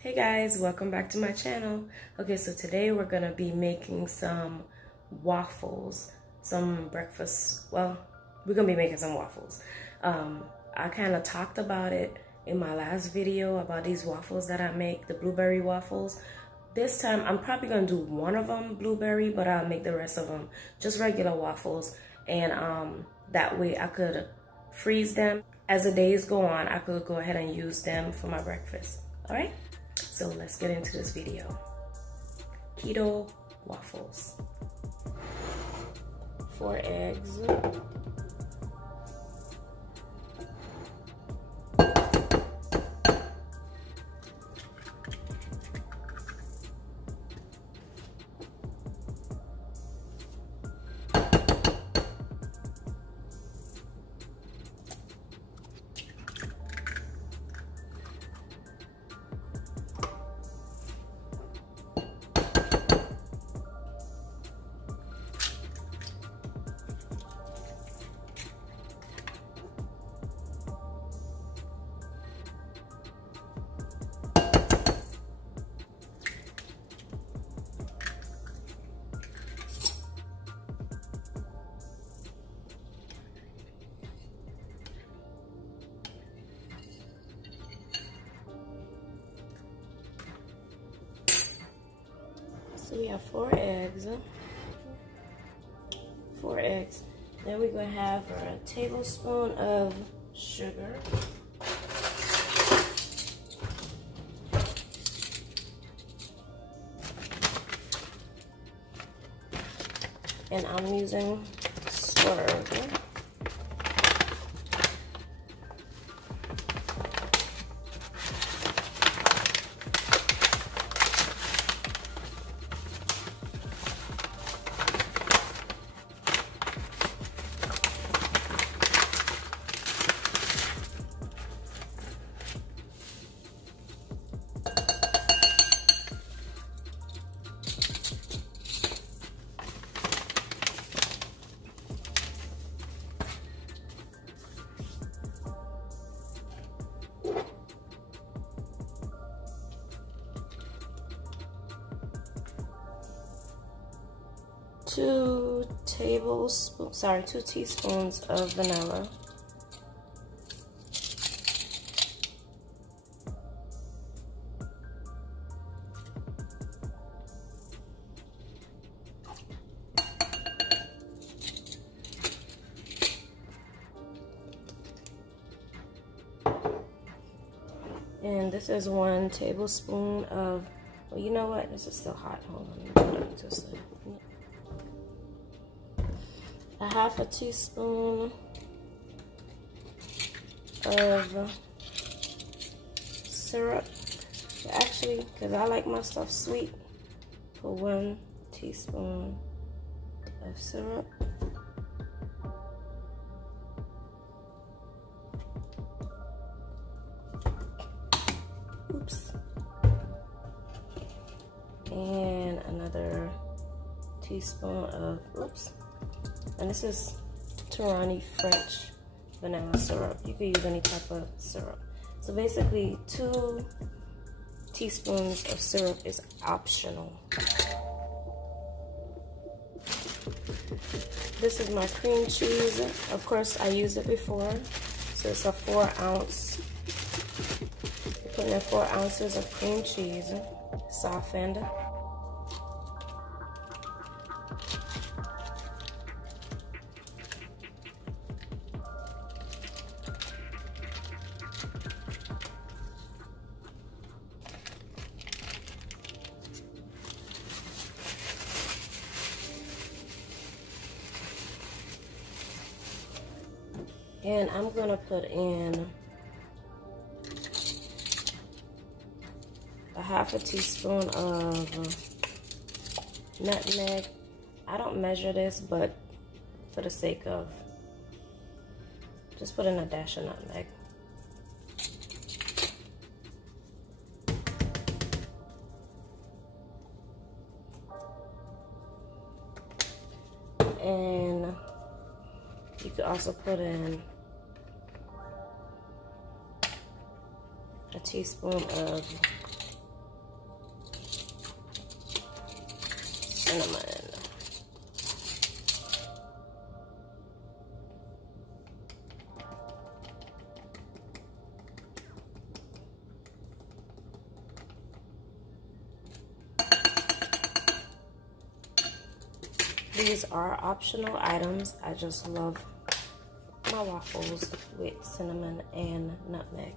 Hey guys, welcome back to my channel. Okay, so today we're gonna be making some waffles, some breakfast. Well, we're gonna be making some waffles. I kind of talked about it in my last video about these waffles that I make, the blueberry waffles. This time I'm probably gonna do one of them blueberry, but I'll make the rest of them just regular waffles, and that way I could freeze them. As the days go on, I could go ahead and use them for my breakfast. All right, so let's get into this video. Keto waffles. 4 eggs. So we have 4 eggs. 4 eggs. Then we're gonna have a tablespoon of sugar. And I'm using Swerve. Two teaspoons of vanilla. And this is 1 tablespoon of, well, you know what? This is still hot. Hold on, let me put it to sleep. 1/2 teaspoon of syrup. Actually, because I like my stuff sweet, put 1 teaspoon of syrup. Oops. And another teaspoon of, oops. And this is Torani French vanilla syrup. You could use any type of syrup. So basically 2 teaspoons of syrup is optional. This is my cream cheese. Of course, I used it before. So it's a 4 ounce. Putting in 4 ounces of cream cheese, softened. And I'm gonna put in 1/2 teaspoon of nutmeg. I don't measure this, but for the sake of, just put in a dash of nutmeg. And you could also put in a teaspoon of cinnamon. These are optional items. I just love my waffles with cinnamon and nutmeg.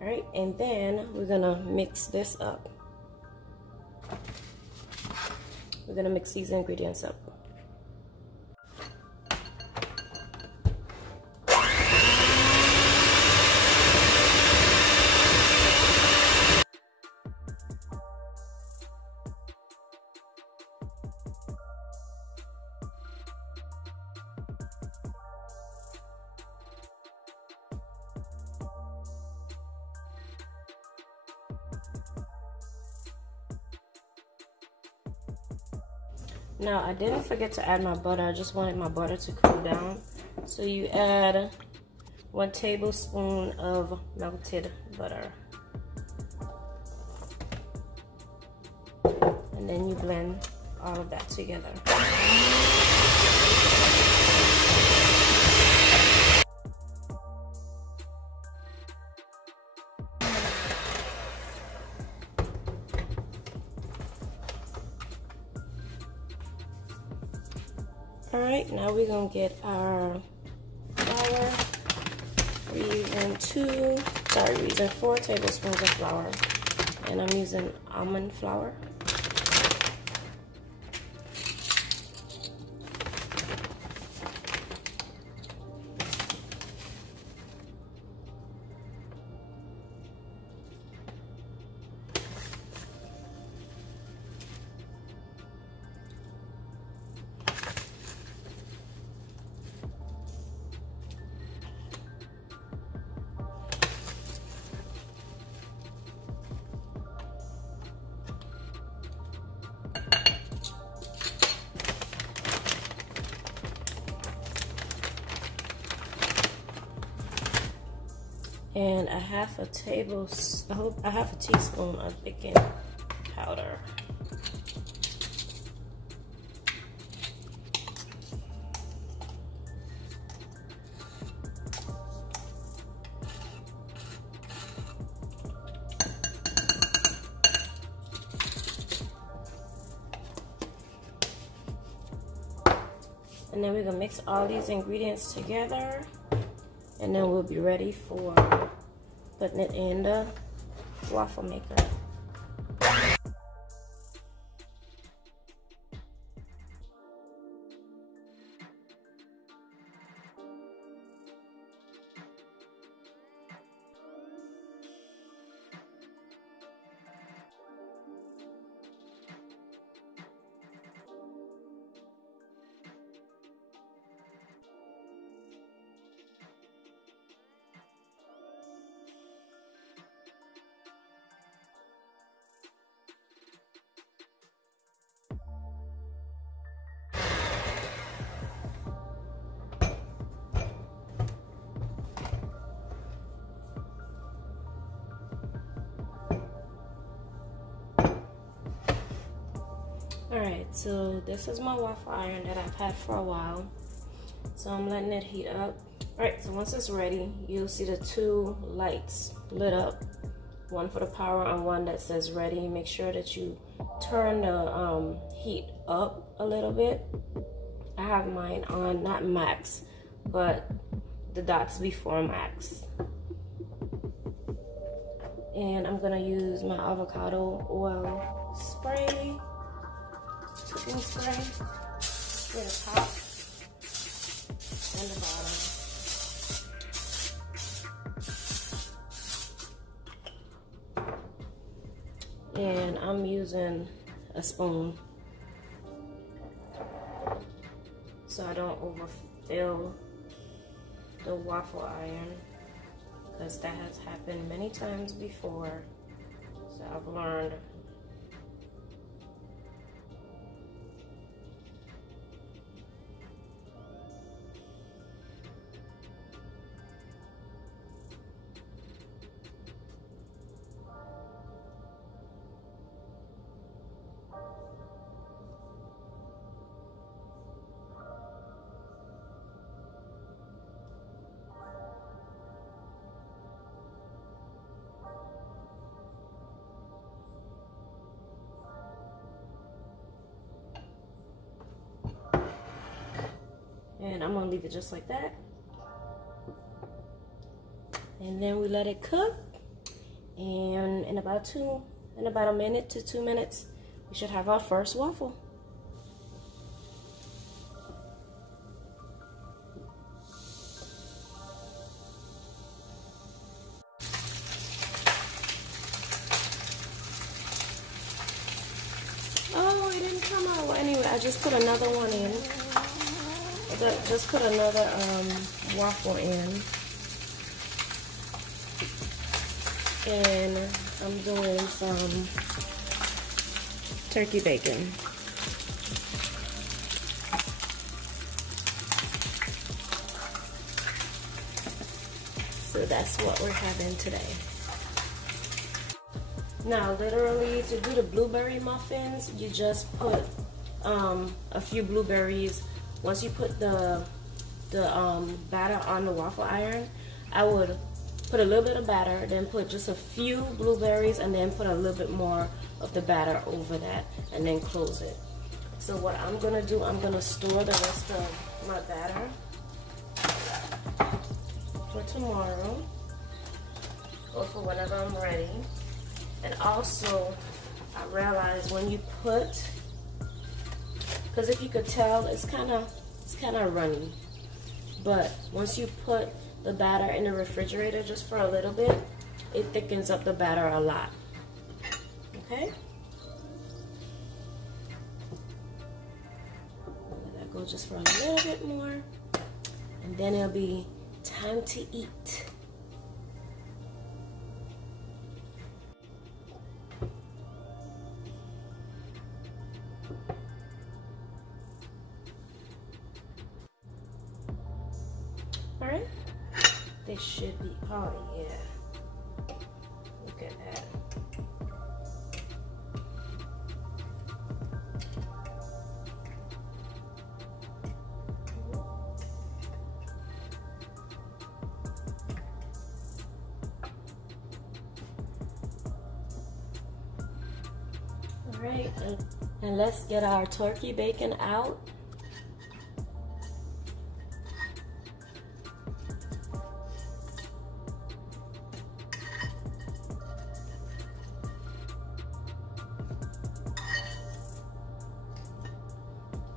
All right, and then we're gonna mix this up. We're gonna mix these ingredients up. Now, I didn't forget to add my butter. I just wanted my butter to cool down. So you add 1 tablespoon of melted butter. And then you blend all of that together. All right, now we're gonna get our flour. We're using 4 tablespoons of flour, and I'm using almond flour. And a half a teaspoon of baking powder. And then we're gonna mix all these ingredients together, and then we'll be ready for putting it in the waffle maker. Alright, so this is my waffle iron that I've had for a while. So I'm letting it heat up. Alright, so once it's ready, you'll see the 2 lights lit up. One for the power and one that says ready. Make sure that you turn the heat up a little bit. I have mine on, not max, but the dots before max. And I'm gonna use my avocado oil spray. Cooking spray for the top and the bottom. And I'm using a spoon so I don't overfill the waffle iron, because that has happened many times before. So I've learned. And I'm gonna leave it just like that. And then we let it cook. And in about a minute to 2 minutes, we should have our first waffle. Oh, it didn't come out. Well, anyway, I just put another one in. I just put another waffle in. And I'm doing some turkey bacon. So that's what we're having today. Now, literally, to do the blueberry muffins, you just put a few blueberries. Once you put the batter on the waffle iron, I would put a little bit of batter, then put just a few blueberries, and then put a little bit more of the batter over that, and then close it. So what I'm gonna do, I'm gonna store the rest of my batter for tomorrow, or for whenever I'm ready. And also, I realized when you put, because if you could tell, it's kind of runny. But once you put the batter in the refrigerator just for a little bit, it thickens up the batter a lot. Okay? Let that go just for a little bit more, and then it'll be time to eat. Alright, they should be, oh yeah, look at that. Alright, and let's get our turkey bacon out.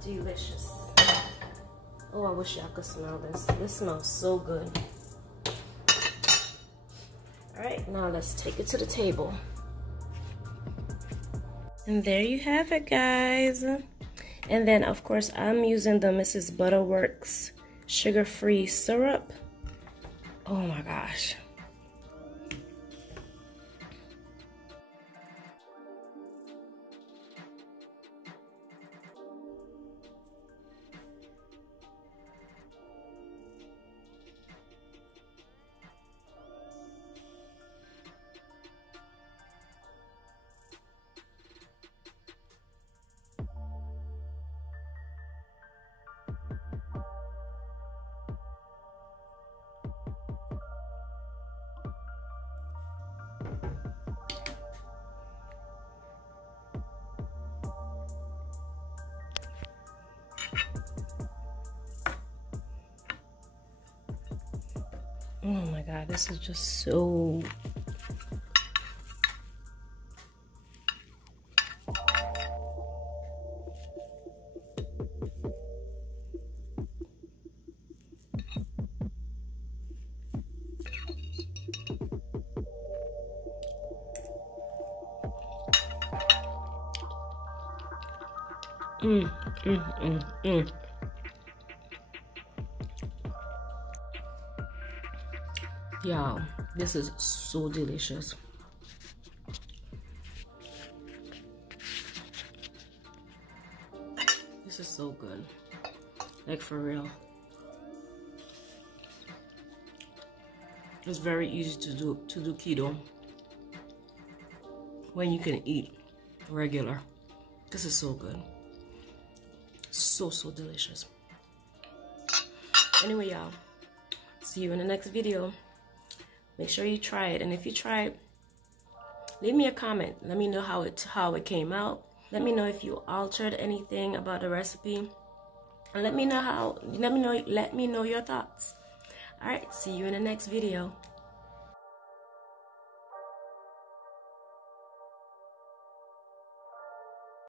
Delicious. Oh, I wish y'all could smell this. This smells so good. All right, now let's take it to the table. And there you have it, guys. And then, of course, I'm using the Mrs. Butterworks sugar-free syrup. Oh my gosh. Oh my God, this is just so... Y'all, this is so delicious. This is so good. Like, for real. It's very easy to do keto when you can eat regular. This is so good. So delicious. Anyway, y'all, see you in the next video. Make sure you try it, and if you try it, leave me a comment. Let me know how it came out. Let me know if you altered anything about the recipe, And let me know your thoughts. All right, see you in the next video.